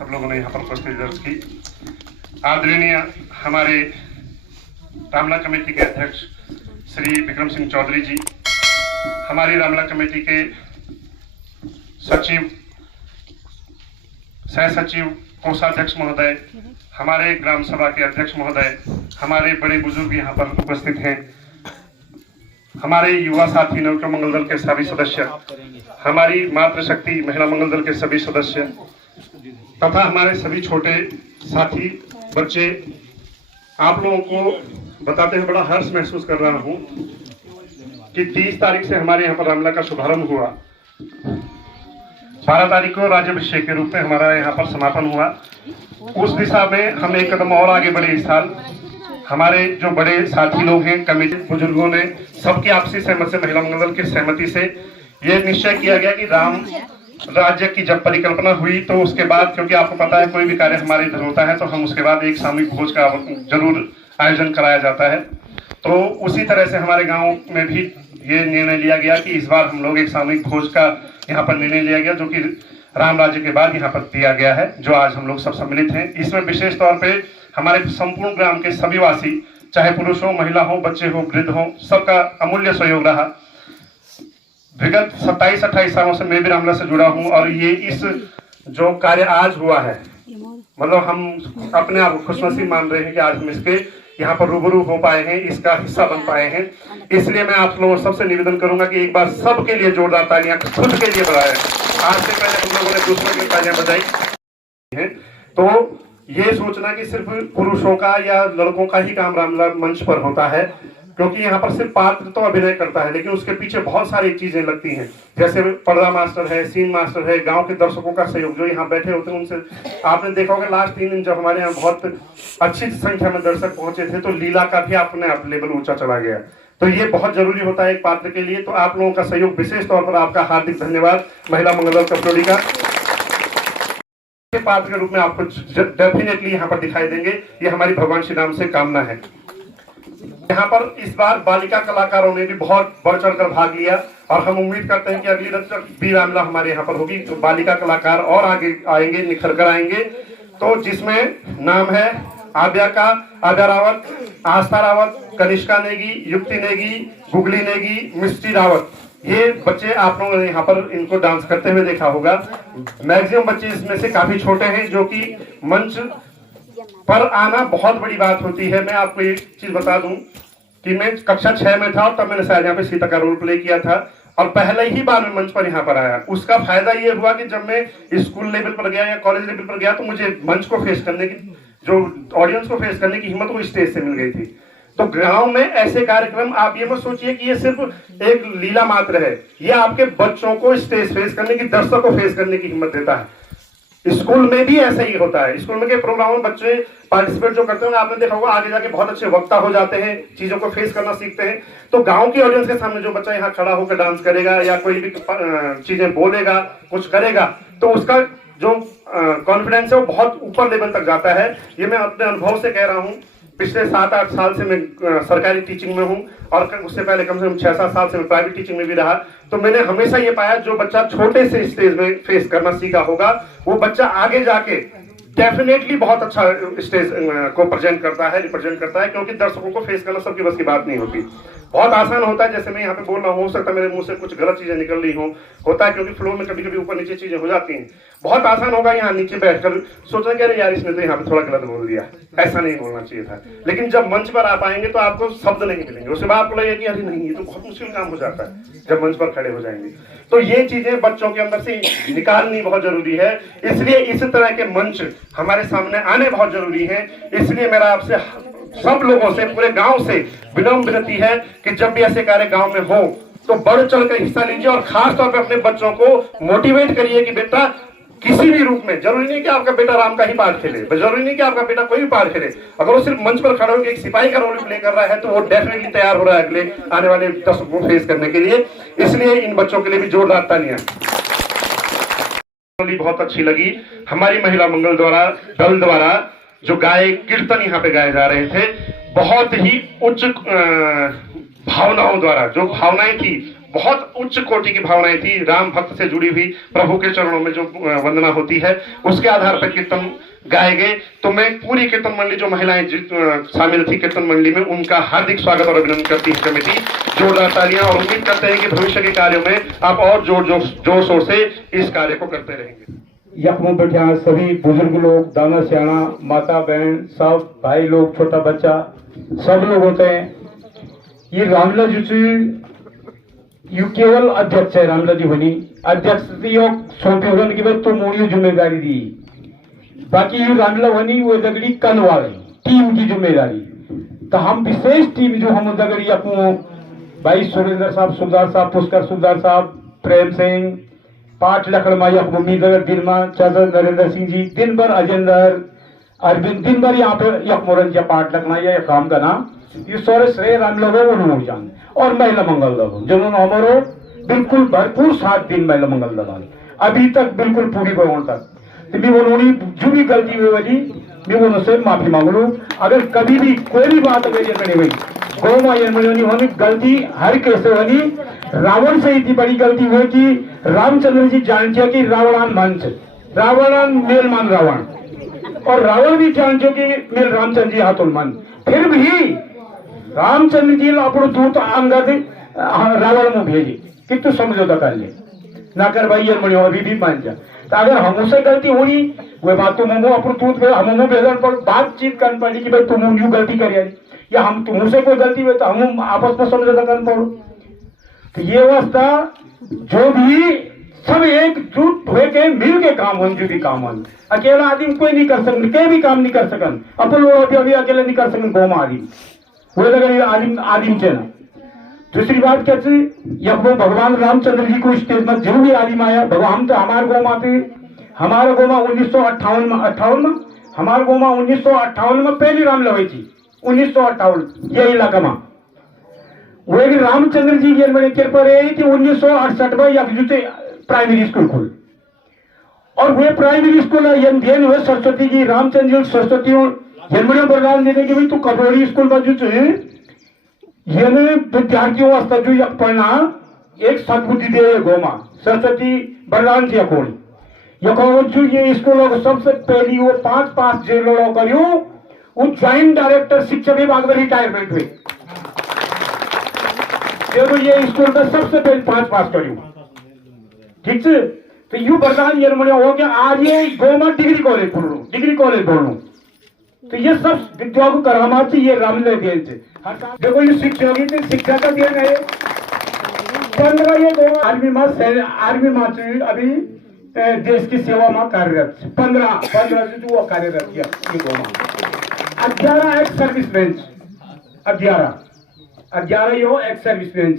सब लोगों ने यहाँ पर उपस्थिति दर्ज की। आदरणीय हमारे रामला कमेटी के अध्यक्ष श्री विक्रम सिंह चौधरी जी, हमारी रामला कमेटी के सचिव, सह सचिव, कोषाध्यक्ष महोदय, हमारे ग्राम सभा के अध्यक्ष महोदय, हमारे बड़े बुजुर्ग यहाँ पर उपस्थित हैं, हमारे युवा साथी नवयुवक मंगल दल के सभी सदस्य, हमारी मातृशक्ति महिला मंगल दल के सभी सदस्य तथा हमारे सभी छोटे साथी बच्चे, आप लोगों को बताते हुए बड़ा हर्ष महसूस कर रहा हूँ कि 30 तारीख से हमारे यहाँ पर रामला का शुभारंभ हुआ। 12 तारीख को राज्याभिषेक के रूप में हमारा यहाँ पर समापन हुआ। उस दिशा में हम एक कदम और आगे बढ़े। इस साल हमारे जो बड़े साथी लोग हैं, कमेटी बुजुर्गों ने सबकी आपसी सहमति से, महिला मंगल दल की सहमति से ये निश्चय किया गया कि राम राज्य की जब परिकल्पना हुई तो उसके बाद, क्योंकि आपको पता है कोई भी कार्य हमारे इधर होता है तो हम उसके बाद एक सामूहिक भोज का जरूर आयोजन कराया जाता है। तो उसी तरह से हमारे गांव में भी ये निर्णय लिया गया कि इस बार हम लोग एक सामूहिक भोज का यहाँ पर निर्णय लिया गया, जो कि राम राज्य के बाद यहाँ पर दिया गया है, जो आज हम लोग सब सम्मिलित हैं। इसमें विशेष तौर पर हमारे संपूर्ण ग्राम के सभी वासी, चाहे पुरुष हो, महिला हो, बच्चे हो, वृद्ध हो, सबका अमूल्य सहयोग रहा। विगत 27-28 सालों से मैं भी रामला से जुड़ा हूं और ये इस जो कार्य आज हुआ है, मतलब हम अपने आप को खुशनसीब मान रहे हैं कि आज हम इसके यहाँ पर रूबरू हो पाए हैं, इसका हिस्सा बन पाए हैं। इसलिए मैं आप लोगों सबसे निवेदन करूंगा कि एक बार सबके लिए जोरदार तालियां खुद के लिए बजाएं। आज से पहले हम लोगों ने दूसरों की तालियां बजाई हैं, तो ये सोचना कि सिर्फ पुरुषों का या लड़कों का ही काम रामला मंच पर होता है, क्योंकि यहाँ पर सिर्फ पात्र तो अभिनय करता है, लेकिन उसके पीछे बहुत सारी चीजें लगती हैं, जैसे पर्दा मास्टर है, सीन मास्टर है, गांव के दर्शकों का सहयोग, जो यहाँ बैठे होते हैं उनसे आपने देखा होगा लास्ट 3 दिन जब हमारे यहाँ बहुत अच्छी संख्या में दर्शक पहुंचे थे तो लीला का भी अपने आप लेवल ऊंचा चला गया। तो ये बहुत जरूरी होता है एक पात्र के लिए। तो आप लोगों का सहयोग, विशेष तौर पर आपका हार्दिक धन्यवाद महिला मंगल दल कपड़ोड़ी का। पात्र के रूप में आपको डेफिनेटली यहाँ पर दिखाई देंगे, ये हमारी भगवान श्री राम से कामना है। यहाँ पर इस बार बालिका कलाकारों ने भी बहुत बढ़ चढ़ कर भाग लिया और हम उम्मीद करते हैं कि अगली रचना भी रामला हमारे यहाँ पर होगी तो बालिका कलाकार और आगे आएंगे, निखर कर आएंगे। तो जिसमें नाम है आद्या रावत, आस्था रावत, कनिष्का नेगी, युक्ति नेगी, गुगली नेगी, मिस्टी रावत। ये बच्चे आप लोगों ने यहाँ पर इनको डांस करते हुए देखा होगा। मैक्सिमम बच्चे इसमें से काफी छोटे हैं, जो कि मंच पर आना बहुत बड़ी बात होती है। मैं आपको एक चीज बता दूं कि मैं कक्षा 6 में था और तब मैंने शायद यहाँ पे सीता का रोल प्ले किया था और पहले ही बार मैं मंच पर यहाँ पर आया। उसका फायदा ये हुआ कि जब मैं स्कूल लेवल पर गया या कॉलेज लेवल पर गया तो मुझे मंच को फेस करने की, जो ऑडियंस को फेस करने की हिम्मत वो स्टेज से मिल गई थी। तो गांव में ऐसे कार्यक्रम, आप ये मत सोचिए कि ये सिर्फ एक लीला मात्र है, ये आपके बच्चों को स्टेज फेस करने की, दर्शकों को फेस करने की हिम्मत देता है। स्कूल में भी ऐसा ही होता है। स्कूल में के प्रोग्राम में बच्चे पार्टिसिपेट जो करते हैं, आपने देखा होगा आगे जाके बहुत अच्छे वक्ता हो जाते हैं, चीजों को फेस करना सीखते हैं। तो गांव की ऑडियंस के सामने जो बच्चा यहाँ खड़ा होकर डांस करेगा या कोई भी चीजें बोलेगा, कुछ करेगा, तो उसका जो कॉन्फिडेंस है वो बहुत ऊपर लेवल तक जाता है। ये मैं अपने अनुभव से कह रहा हूँ। पिछले 7-8 साल से मैं सरकारी टीचिंग में हूँ और उससे पहले कम से कम 6-7 साल से मैं प्राइवेट टीचिंग में भी रहा। तो मैंने हमेशा ये पाया, जो बच्चा छोटे से स्टेज में फेस करना सीखा होगा वो बच्चा आगे जाके डेफिनेटली बहुत अच्छा स्टेज को प्रेजेंट करता है, रिप्रेजेंट करता है, क्योंकि दर्शकों को फेस करना सबकी बस की बात नहीं होती। बहुत आसान होता है, जैसे मैं यहाँ पे बोल रहा हूँ, हो सकता है मेरे मुंह से कुछ गलत चीजें निकल रही हो, होता है क्योंकि फ्लो में कभी कभी ऊपर नीचे चीजें हो जाती हैं। बहुत आसान होगा यहाँ नीचे बैठकर सोचना कि अरे यार इसने तो यहाँ पे थोड़ा गलत बोल दिया, ऐसा नहीं बोलना चाहिए था। लेकिन जब मंच पर आप आएंगे तो आपको शब्द नहीं मिलेंगे, उसके बाद आपको लगेगा कि अरे नहीं, ये तो बहुत मुश्किल काम हो जाता है जब मंच पर खड़े हो जाएंगे। तो ये चीजें बच्चों के अंदर से निकालनी बहुत जरूरी है, इसलिए इस तरह के मंच हमारे सामने आने बहुत जरूरी है। इसलिए मेरा आपसे सब लोगों से, पूरे गांव से विनम्र विनती है कि जब भी ऐसे कार्य गांव में हो तो बढ़ चढ़कर हिस्सा लीजिए और खास तौर पर अपने बच्चों को मोटिवेट करिए कि बेटा किसी भी रूप में, जरूरी नहीं कि आपका बेटा राम का ही पार्ट खेले, जरूरी नहीं कि आपका बेटा कोई भी पार्ट खेले, अगर वो सिर्फ मंच पर खड़ा होकर एक सिपाही का रोल प्ले कर रहा है तो वो डेफिनेटली तैयार हो रहा है अगले आने वाले दर्शकों को फेस करने के लिए। इसलिए इन बच्चों के लिए भी जोरदार तालियां। बहुत अच्छी लगी हमारी महिला मंगल दल द्वारा जो गाय कीर्तन यहाँ पे गाए जा रहे थे, बहुत ही उच्च भावनाओं द्वारा, जो भावनाएं थी बहुत उच्च कोटि की भावनाएं थी, राम भक्त से जुड़ी हुई, प्रभु के चरणों में जो वंदना होती है उसके आधार पर कीर्तन गाए गए। तो मैं पूरी कीर्तन मंडली, जो महिलाएं शामिल थी कीर्तन मंडली में, उनका हार्दिक स्वागत और अभिनंदन करती है कमेटी। जोरदार तालियां, और उम्मीद करते हैं कि भविष्य के कार्यों में आप और जोर शोर से इस कार्य को करते रहेंगे। यखम बैठा सभी बुजुर्ग लोग, दाना सियाणा, माता बहन, सब भाई लोग, छोटा बच्चा, सब लोग होते हैं। ये रामला जी यू केवल अध्यक्ष है, रामला जी बनी अध्यक्ष सौंपे की तो मोड़ी जिम्मेदारी दी, बाकी ये रामला बनी वो दगड़ी कन वाले टीम की जिम्मेदारी। तो हम विशेष टीम जो हम दगड़ी अपो भाई सुरेंद्र साहब सुबदार साहब, पुष्कर सुबदार साहब, प्रेम सिंह, पाठ लखड़ माई मम्मी दगर दिन में चादर नरेंद्र सिंह जी, दिन भर अजेंद्र अरविंद, दिन भर यहाँ पे यक मोरन का पाठ लखना या काम करना, ये सारे श्रेय राम लोगों उन्होंने जान, और महिला मंगल लोगों जिन्होंने हमारो बिल्कुल भरपूर 7 दिन महिला मंगल लगान अभी तक बिल्कुल पूरी बन तक। तो मैं उन्होंने जो भी गलती हुई वाली मैं उनसे माफी मांग लूँ। अगर कभी भी कोई भी बात अगर ये बनी हुई गौ माँ होनी गलती हर कैसे होनी, रावण से इतनी बड़ी गलती हुई कि रामचंद्र जी जानते कि रावणान मंच रावणान मेल मान रावण, और रावण भी जानते कि मेल रामचंद्र जी हाथों मन, फिर भी रामचंद्र जी अपनो दूत अंगद रावण में भेजे कि तू समझौता कर ले ना कर भाई ये मणियो अभी भी मान जा। तो अगर हमसे गलती हुई वह बात तुम अपनो दूत हम भेजन पर बातचीत करनी पड़ी कि भाई तुम यू गलती कर, या हम तुमसे कोई गलती हुई तो हम आपस में समझौता करना पड़ो। तो ये अवस्था जो भी सब एकजुट होके मिल के काम हो, जो भी काम हो, अकेला आदमी कोई नहीं कर सकते, कोई भी काम नहीं कर सकन, अपन लोग अभी अकेले नहीं कर सकते, गौ आदमी वो लगे आदिम चेना। दूसरी बात क्या थी, वो भगवान रामचंद्र जी को स्टेज में जो भी आदिम आया भगवान, तो हमारे गौ माँ थे, हमारा गौ माँ 1958 में हमारे गौ माँ 1958 में पहली राम लवाई थी, 1958 ये इलाका में वो एक रामचंद्र जी की मेरे कृपा रही कि 1968 में यकजुटे प्राइमरी स्कूल खुल, और वे प्राइमरी स्कूल देन हुए सरस्वती जी, रामचंद्र जी सरस्वती जन्मड़ियों वरदान देने के भी तो कटोरी स्कूल में जो ये विद्यार्थियों वास्ता जो यक पढ़ना एक सदबुद्धि दे गोमा सरस्वती वरदान थी अकोड़ी जो ये स्कूल सबसे पहली वो 5 जेलों करियो वो ज्वाइंट डायरेक्टर शिक्षा विभाग में रिटायरमेंट हुई, तो ये स्कूल में सबसे पहले 5 पास करियो, ठीक है। तो यू वरदान ये हो गया, आज ये गोमा डिग्री कॉलेज बोल लू, तो ये सब विद्याओं को करामा थी, ये रामले देन थे। देखो ये शिक्षा होगी तो शिक्षा का देन है। 15 ये गोमा आर्मी माँ अभी देश की सेवा में कार्यरत, 15 जो वो कार्यरत किया ये गोमा। 11 एक्स सर्विस बेंच, 11 यो एक्स सर्विस बेंच,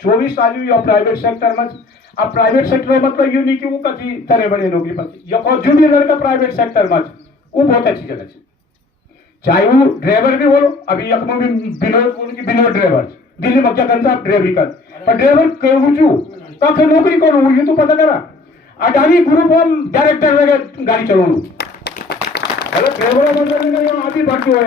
24 आदमी यो प्राइवेट सेक्टर में। अब प्राइवेट सेक्टर में मतलब यू नहीं कि वो कभी तरह बड़े नौकरी पर, या जो भी लड़का प्राइवेट सेक्टर में वो बहुत अच्छी जगह है, चाहे वो ड्राइवर भी बोलो, अभी यकम भी विनोद ड्राइवर दिल्ली में क्या करता आप ड्राइवरी कर, पर ड्राइवर कहूँ तो फिर नौकरी करो ये तो पता करा, अडानी ग्रुप हम डायरेक्टर लगे गाड़ी चलो ड्राइवर अभी भर्ती हुए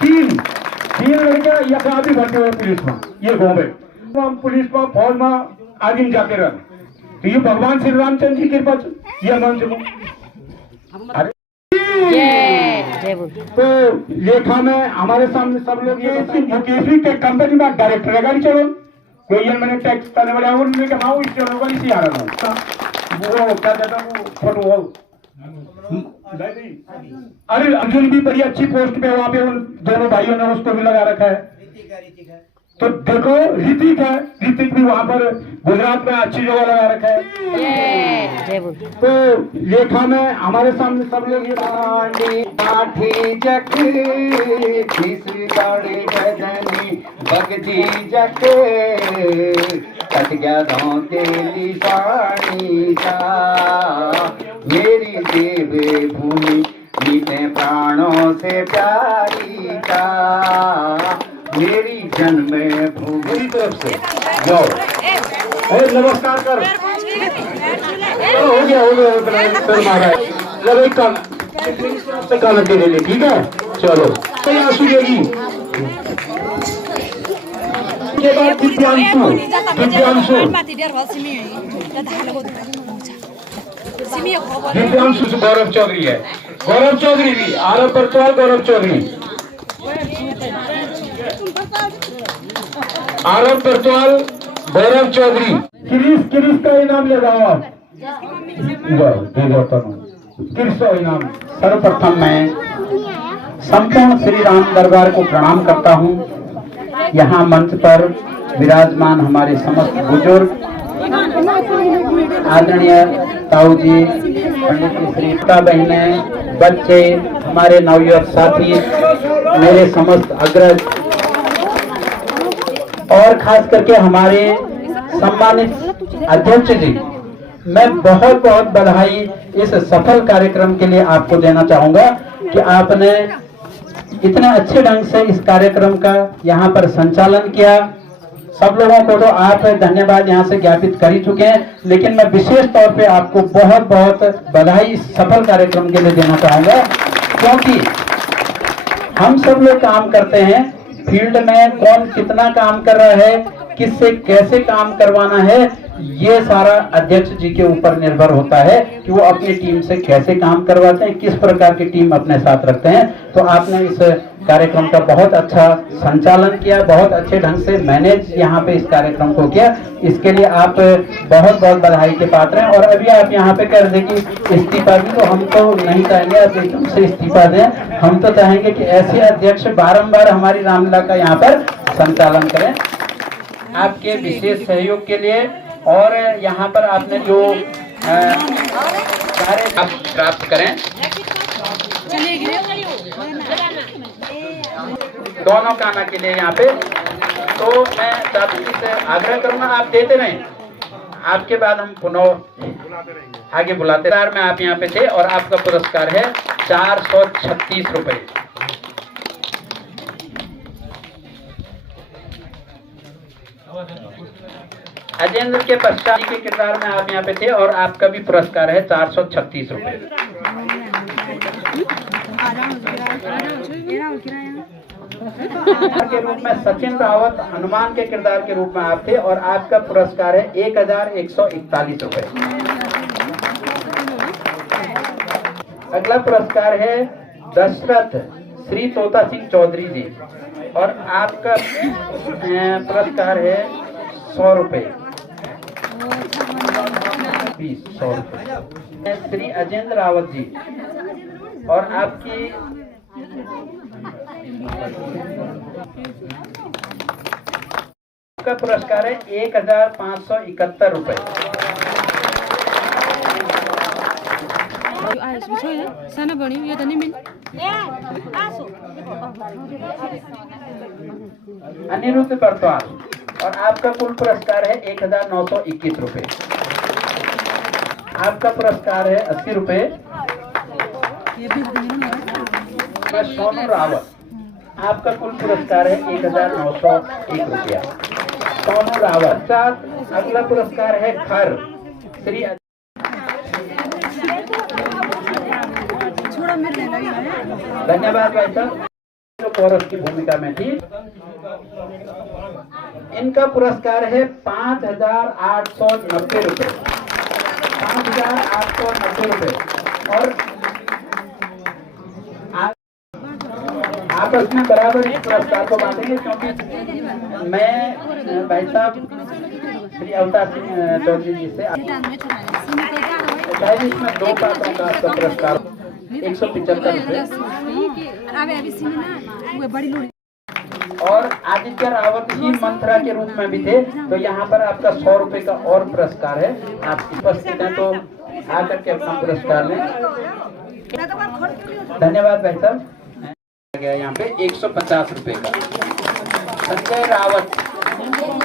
3 लड़का या अभी भर्ती हुए पुलिस में, ये गाँव में पुलिस में फौज में आदमी जाते रह, तो ये भगवान श्री रामचंद्र जी कृपा ये मान चलो। तो लेखा में हमारे सामने सब लोग ये यूकेसी के कंपनी में डायरेक्टर गाड़ी चलो, कोई ये मैंने टैक्स करने वाले उन्होंने कहा वो इससे लोगों इसी आ रहा था वो क्या कहता वो फोटो वो अरे अर्जुन भी बड़ी अच्छी पोस्ट पे वहां पे उन दोनों भाइयों ने उसको भी लगा रखा है। तो देखो ऋतिक भी वहां पर गुजरात में अच्छी जगह लगा रखा है। तो लेखा में हमारे सामने सब लोग मेरी देव भूमि मीठे प्राणों से प्यारी का, मेरी जन्म भूमि तरफ से जाओ नमस्कार कर हो गया कान दे ले, ठीक है चलो आंसू देगी। के बाद दिव्यांशु दिव्यांशु गौरव चौधरी है। गौरव चौधरी भी आरव बरतवाल, गौरव चौधरी, आरव बरतवाल, गौरव चौधरी। किरीश का इनाम ले रहा हूँ, किरीश का इनाम। सर्वप्रथम मैं संपूर्ण श्री राम दरबार को प्रणाम करता हूँ। यहाँ मंच पर विराजमान हमारे समस्त बुजुर्ग, आदरणीय ताऊ जी, पंडित जी, श्री बहने, बच्चे, हमारे नवयुवक साथी, मेरे समस्त अग्रज और खास करके हमारे सम्मानित अध्यक्ष जी, मैं बहुत बहुत बधाई इस सफल कार्यक्रम के लिए आपको देना चाहूंगा कि आपने इतने अच्छे ढंग से इस कार्यक्रम का यहाँ पर संचालन किया। सब लोगों को तो आप धन्यवाद यहाँ से ज्ञापित कर ही चुके हैं, लेकिन मैं विशेष तौर पे आपको बहुत बहुत बधाई इस सफल कार्यक्रम के लिए देना चाहूंगा, क्योंकि हम सब लोग काम करते हैं फील्ड में, कौन कितना काम कर रहा है, किससे कैसे काम करवाना है, ये सारा अध्यक्ष जी के ऊपर निर्भर होता है कि वो अपनी टीम से कैसे काम करवाते हैं, किस प्रकार की टीम अपने साथ रखते हैं। तो आपने इस कार्यक्रम का बहुत अच्छा संचालन किया, बहुत अच्छे ढंग से मैनेज यहाँ पे इस कार्यक्रम को किया, इसके लिए आप बहुत बहुत बधाई के पात्र हैं। और अभी आप यहाँ पे कर दे कि इस्तीफा भी, तो हम तो नहीं चाहेंगे आप एकदम से इस्तीफा दें, हम तो चाहेंगे कि ऐसे अध्यक्ष बारम्बार हमारी रामलीला का यहाँ पर संचालन करें। आपके विशेष सहयोग के लिए और यहाँ पर आपने जो कार्य आप प्राप्त करें, दोनों काना के लिए यहाँ पे, तो मैं दादी जी से आग्रह करूंगा आप देते रहें, आपके बाद हम पुनः आगे बुलाते हैं। में आप यहाँ पे थे और आपका पुरस्कार है 436 रुपए। अजेंद्र के पश्चात के किरदार में आप यहाँ पे थे और आपका भी पुरस्कार है 436 रुपए। के रूप में सचिन रावत हनुमान के किरदार के रूप में आप थे और आपका पुरस्कार है 1141 रुपए। अगला पुरस्कार है दशरथ श्री तोता सिंह चौधरी जी और आपका पुरस्कार है 100 रुपए। 100 रुपए। श्री अजेंद्र रावत जी और आपकी का पुरस्कार है 1571 रुपए। अनिरुद्ध बरतवाल और आपका कुल पुरस्कार है 1921 रुपए। आपका पुरस्कार है 80 रुपए। सोनू रावत, आपका कुल पुरस्कार है 1901 रुपया। सोनू रावत। साथ अगला पुरस्कार है खर श्री धन्यवाद भाई साहब जो कोरस की भूमिका में थी। इनका पुरस्कार है 5890 रुपए। 5890 रुपए। और आपस में बराबर इस पुरस्कार को बांटेंगे, क्योंकि मैं भाई साहब श्री अवतार सिंह चौधरी जी से इसमें 2 पात्रों का आपका पुरस्कार 175 रुपए और आदित्य रावत ही मंत्रा के रूप में भी थे, तो यहाँ पर आपका 100 रुपए का और पुरस्कार है। आप उपस्थित हैं तो आकर के अपना पुरस्कार लें। धन्यवाद भाई साहब। गया यहाँ पे 150 रुपए का। संजय रावत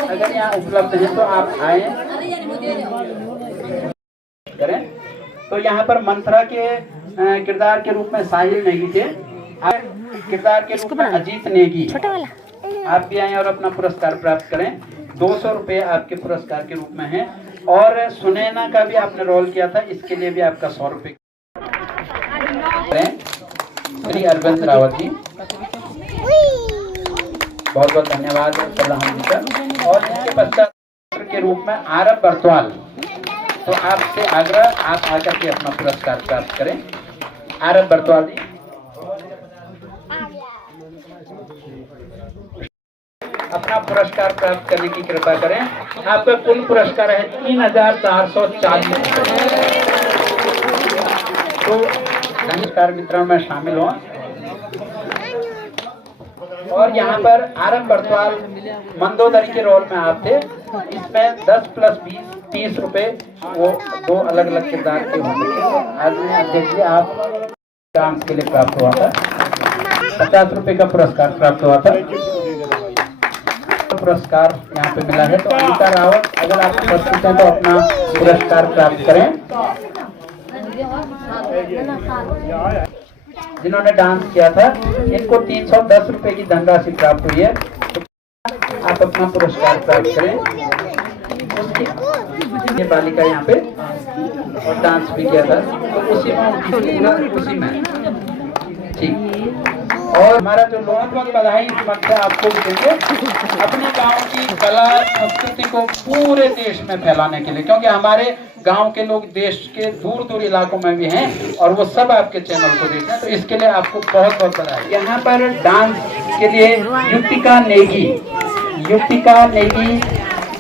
अगर यहाँ उपलब्ध है तो आप आए करें। तो यहाँ पर मंत्रा के किरदार के रूप में साहिल नेगी थे, किरदार के रूप में अजीत नेगी, आप भी आए और अपना पुरस्कार प्राप्त करें। 200 रुपए आपके पुरस्कार के रूप में है। और सुनैना का भी आपने रोल किया था, इसके लिए भी आपका 100 रुपए श्री अरविंद रावत जी। बहुत बहुत धन्यवाद प्रधान जी का। और इसके पश्चात के रूप में आरब बरतवाल, तो आपसे आग्रह आप आकर के अपना पुरस्कार प्राप्त करें। आरब बरतवाल जी अपना पुरस्कार प्राप्त करने की कृपा करें। आपका कुल पुरस्कार है 3,440 रुपये। तो पुरस्कार वितरण में शामिल हो। और यहाँ पर आरब बरतवाल मंदोदरी के रोल में आप थे। इसमें 10 + 20 30 रुपए वो 2 अलग अलग किरदार के होंगे। आज अध्यक्ष जी आप डांस के लिए प्राप्त हुआ था, 50 रुपए का पुरस्कार प्राप्त हुआ था। पुरस्कार यहाँ पे मिला है। तो अनिता रावत अगर आप उपस्थित हैं तो अपना पुरस्कार प्राप्त करें। जिन्होंने डांस किया था इनको 310 रुपए की धनराशि प्राप्त हुई है। तो आप अपना पुरस्कार प्राप्त करें। ये बालिका यहाँ पे और डांस भी किया था, तो उसी में ठीक। और हमारा जो बहुत बधाई इस मंच से आपको भी देंगे अपने गांव की कला संस्कृति को पूरे देश में फैलाने के लिए, क्योंकि हमारे गांव के लोग देश के दूर दूर इलाकों में भी हैं और वो सब आपके चैनल को देखते हैं। तो इसके लिए आपको बहुत बहुत बधाई। यहाँ पर डांस के लिए युक्तिका नेगी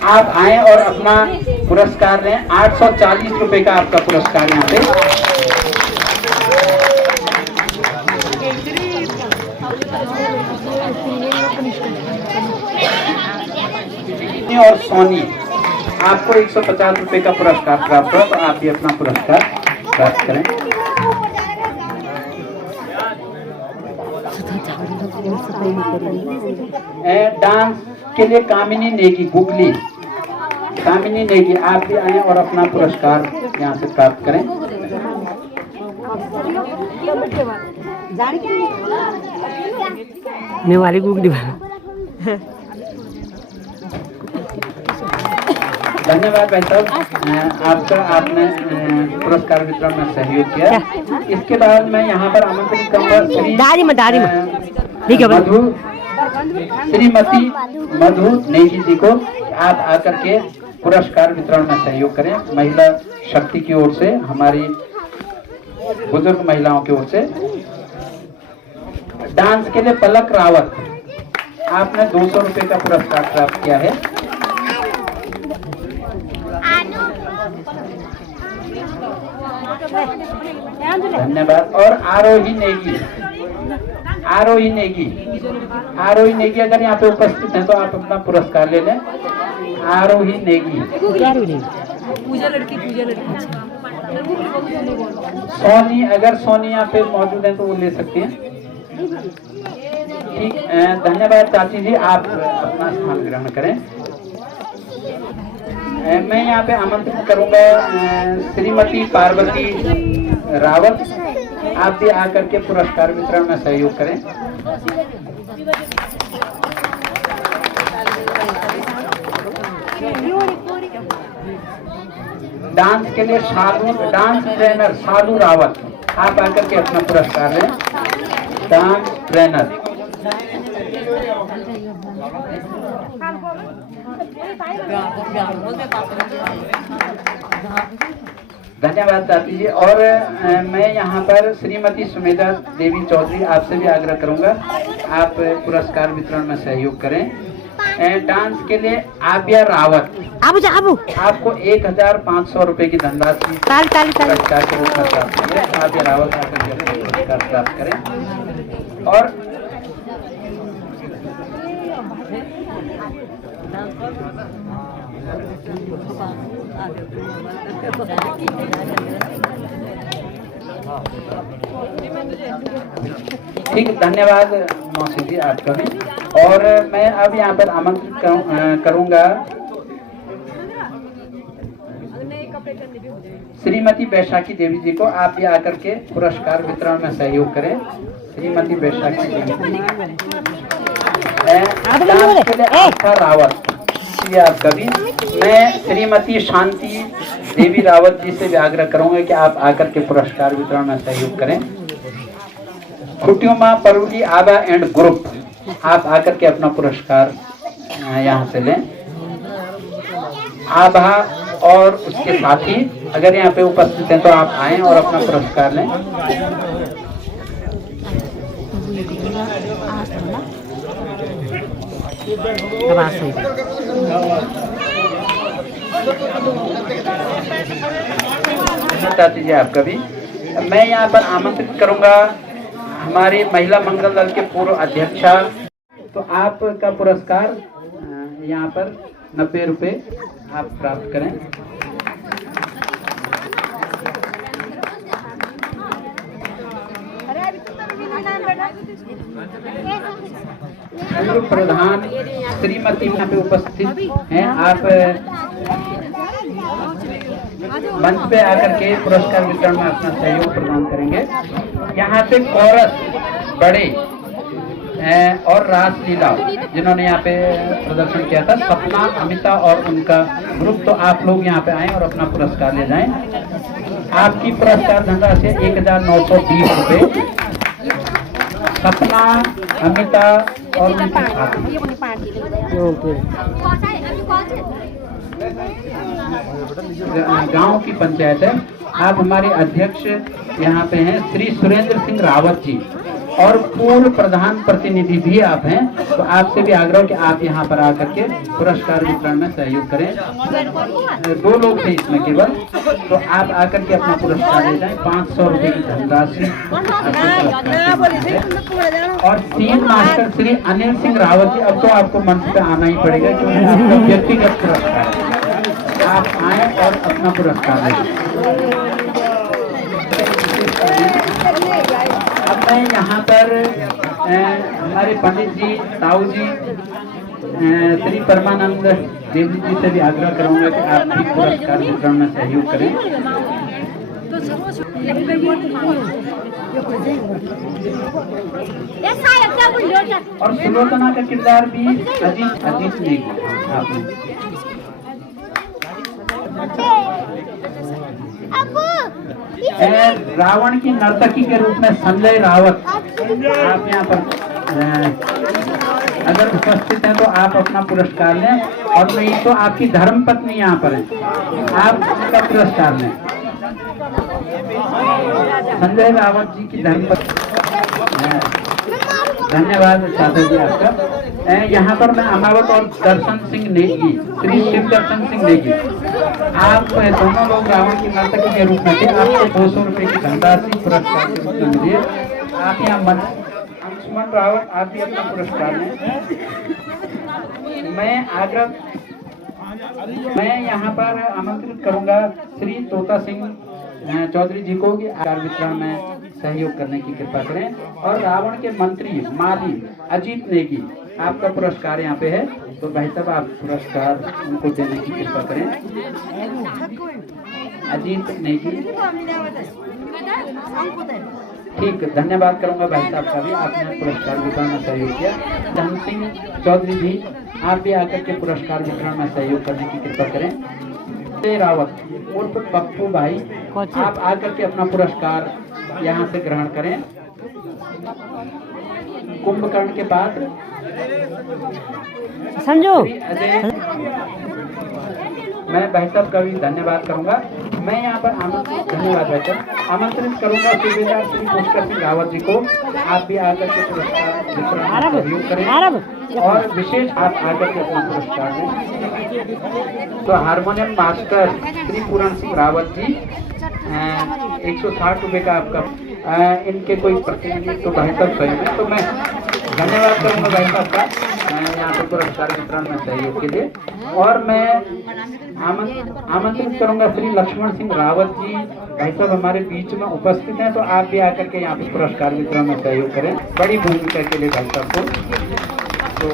आप आए और अपना पुरस्कार लें। 840 रुपए का आपका पुरस्कार यहाँ पे। और सोनी आपको 150 रुपए का पुरस्कार प्राप्त हुआ। तो आप भी अपना पुरस्कार प्राप्त करें। डांस के लिए कामिनी नेगी गुगली, कामिनी नेगी आप भी आए और अपना पुरस्कार यहाँ से प्राप्त करें। वाली गुगली धन्यवाद भाई साहब, आपका आपने पुरस्कार वितरण में सहयोग किया। इसके बाद मैं यहाँ पर आमंत्रित करूँगा श्रीमती मधु नेगी जी को। आप आकर के पुरस्कार वितरण में सहयोग करें। महिला शक्ति की ओर से, हमारी बुजुर्ग महिलाओं की ओर से। डांस के लिए पलक रावत आपने 200 रुपए का पुरस्कार प्राप्त किया है। धन्यवाद। और आरोही नेगी अगर यहाँ पे उपस्थित हैं तो आप अपना पुरस्कार ले लें। आरोही नेगी सोनी, अगर सोनी यहाँ पे मौजूद है तो वो ले सकती हैं। ठीक, धन्यवाद चाची जी, आप अपना स्थान ग्रहण करें। मैं यहाँ पे आमंत्रित करूंगा श्रीमती पार्वती रावत, आप भी आकर के पुरस्कार वितरण में सहयोग करें। डांस के लिए डांस ट्रेनर सालू रावत, आप आकर के अपना पुरस्कार लें। डांस ट्रेनर धन्यवाद चाची जी। और मैं यहाँ पर श्रीमती सुमेधा देवी चौधरी, आपसे भी आग्रह करूंगा आप पुरस्कार वितरण में सहयोग करें। डांस के लिए आबिया रावत, आपको 1,500 रुपए की धनराशि पुरस्कार के रूप में प्राप्त करें। आबिया रावत आकर के पुरस्कार प्राप्त करें। और ठीक, धन्यवाद मौसी जी आपका भी। और मैं अब यहाँ पर आमंत्रित करूंगा श्रीमती बैशाखी देवी जी को, आप भी आकर के पुरस्कार वितरण में सहयोग करें। श्रीमती बैशाखी देवी रावत, आपका भी। मैं श्रीमती शांति देवी रावत जी से भी आग्रह करूंगा कि आप आकर के पुरस्कार वितरण में सहयोग करें। खुटियोमा परुली आबा एंड ग्रुप, आप आकर के अपना पुरस्कार यहाँ से लें। आभा और उसके साथी अगर यहाँ पे उपस्थित हैं तो आप आएं और अपना पुरस्कार लें। चाची जी आपका भी। मैं यहाँ पर आमंत्रित करूंगा हमारे महिला मंगल दल के पूर्व अध्यक्षा, तो आपका पुरस्कार यहाँ पर 90 रुपये आप प्राप्त करें। पूर्व प्रधान श्रीमती यहाँ पे उपस्थित हैं, आप मंच पे आकर के पुरस्कार वितरण में अपना सहयोग प्रदान करेंगे। यहाँ से कोरस बड़े और रासलीला जिन्होंने यहाँ पे प्रदर्शन किया था, सपना, अमिता और उनका ग्रुप, तो आप लोग यहाँ पे आए और अपना पुरस्कार ले जाएं। आपकी पुरस्कार धनराशि 1920 रुपये। सपना, अमिता और उनके साथी। गांव की पंचायत है। आप हमारे अध्यक्ष यहाँ पे हैं श्री सुरेंद्र सिंह रावत जी, और पूर्व प्रधान प्रतिनिधि भी आप हैं, तो आपसे भी आग्रह कि आप यहाँ पर आकर के पुरस्कार वितरण में सहयोग करें। 2 लोग थे इसमें केवल, तो आप आकर के अपना पुरस्कार ले जाएं। 500 रुपये की धनराशि। और सीन मास्टर श्री अनिल सिंह रावत जी, अब तो आपको मंच पे आना ही पड़ेगा क्योंकि आपका व्यक्तिगत पुरस्कार है। आप आए और अपना पुरस्कार लें। अब मैं यहाँ पर हमारे पंडित जी, ताऊ जी, श्री परमानंद देवी जी से भी आग्रह करूंगा कि आप भी पुरस्कार वितरण में सहयोग करें। और सुलोचना का किरदार भी अजीत ने आपने। रावण की नर्तकी के रूप में संजय रावत, आप यहाँ पर अगर उपस्थित हैं तो आप अपना पुरस्कार लें, और नहीं तो आपकी धर्मपत्नी यहाँ पर है, आप उनका पुरस्कार लें। संजय रावत जी की धर्मपत्नी। धन्यवाद चाचा जी आपका। यहाँ पर मैं अमावत और दर्शन सिंह नेगी, श्री शिव दर्शन सिंह नेगी, आप दोनों लोग रावण की नर्तकी के रूप में थे। आपको 200 रुपये की धनराशि पुरस्कार के रूप में मिली। आप यहाँ अंशुमन रावत, आप भी अपना पुरस्कार लें। मैं यहाँ पर आमंत्रित करूंगा श्री तोता सिंह चौधरी जी को कि आकार वितरण में सहयोग करने की कृपा करें। और रावण के मंत्री माली अजीत नेगी, आपका पुरस्कार यहाँ पे है, तो भाई साहब आप पुरस्कार उनको देने की कृपा करें। अजीत नेगी, ठीक, धन्यवाद करूंगा भाई साहब का भी, आपने पुरस्कार वितरण में सहयोग किया। धन सिंह चौधरी जी, आप भी आकर के पुरस्कार वितरण में सहयोग करने की कृपा करें। रावत उर्फ पप्पू भाई, आप आकर के अपना पुरस्कार यहाँ से ग्रहण करें। कुंभकर्ण के पात्र समझो। मैं भाई साहब का भी धन्यवाद करूंगा। मैं यहाँ पर धन्यवाद भाई साहब, आमंत्रित करूंगा सूबेदार श्री पुष्कर सिंह रावत जी को, आप भी आकर के पुरस्कार वितरण में सहयोग करें। और विशेष आप आकर के अपना पुरस्कार दें। तो हारमोनियम मास्टर श्री पूरण सिंह रावत जी, 160 रुपये का आपका, इनके कोई प्रतिनिधि तो भाई साहब स्वयं है, तो मैं धन्यवाद करूंगा भाई साहब का यहाँ पर पुरस्कार वितरण में सहयोग के लिए। और मैं आमंत्रित करूंगा श्री लक्ष्मण सिंह रावत जी, भाई साहब हमारे बीच में उपस्थित हैं, तो आप भी आकर के यहाँ पे पुरस्कार वितरण में सहयोग करें, बड़ी भूमिका के लिए भाई साहब को। तो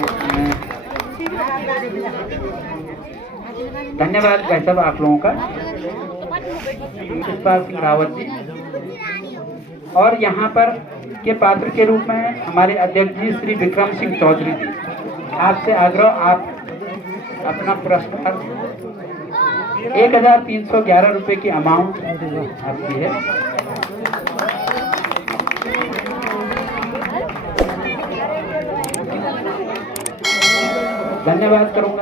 धन्यवाद भाई साहब आप लोगों का, पुष्पा सिंह रावत जी। और यहाँ पर के पात्र के रूप में हमारे अध्यक्ष जी श्री विक्रम सिंह चौधरी जी, आपसे आग्रह, आप अपना पुरस्कार 1311 रुपये की अमाउंट आपकी है। धन्यवाद करूंगा।